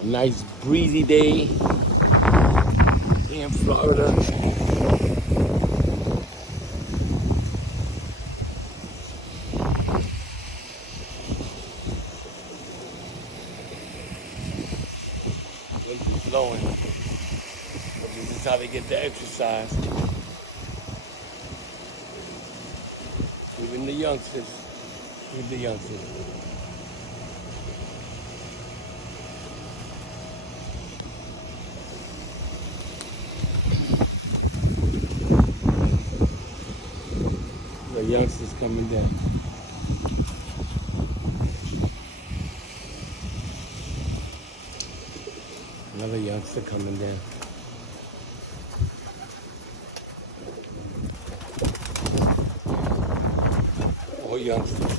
A nice breezy day in Florida. Wind is blowing. But this is how they get the exercise. Even the youngsters. Even the youngsters. The youngsters coming down. Another youngster coming down. All youngsters.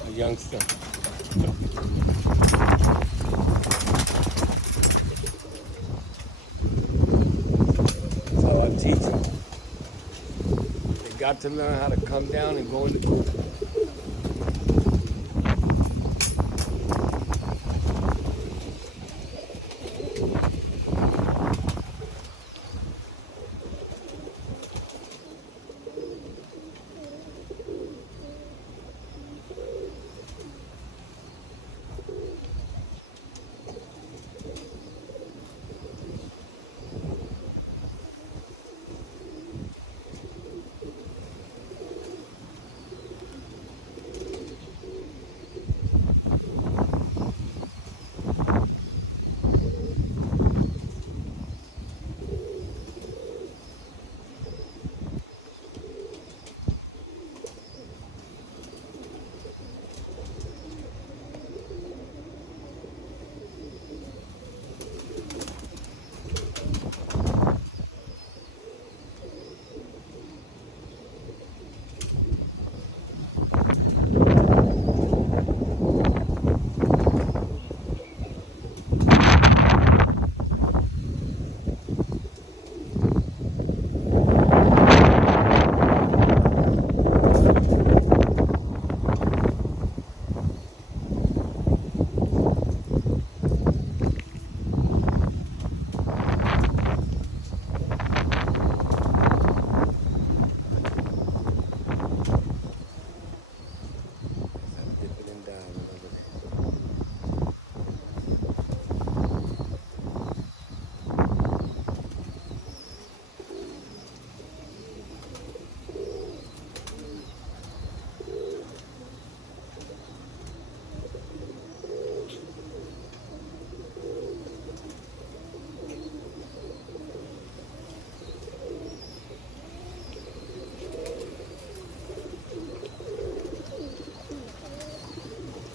A youngster. That's how I teach them. They got to learn how to come down and go in the group.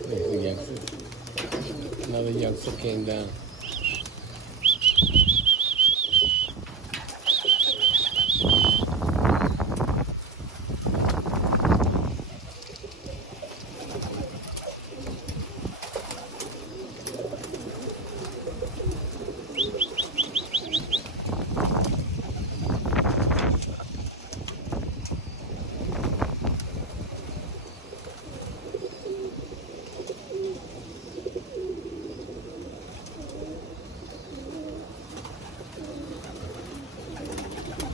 There's the youngster. Another youngster came down.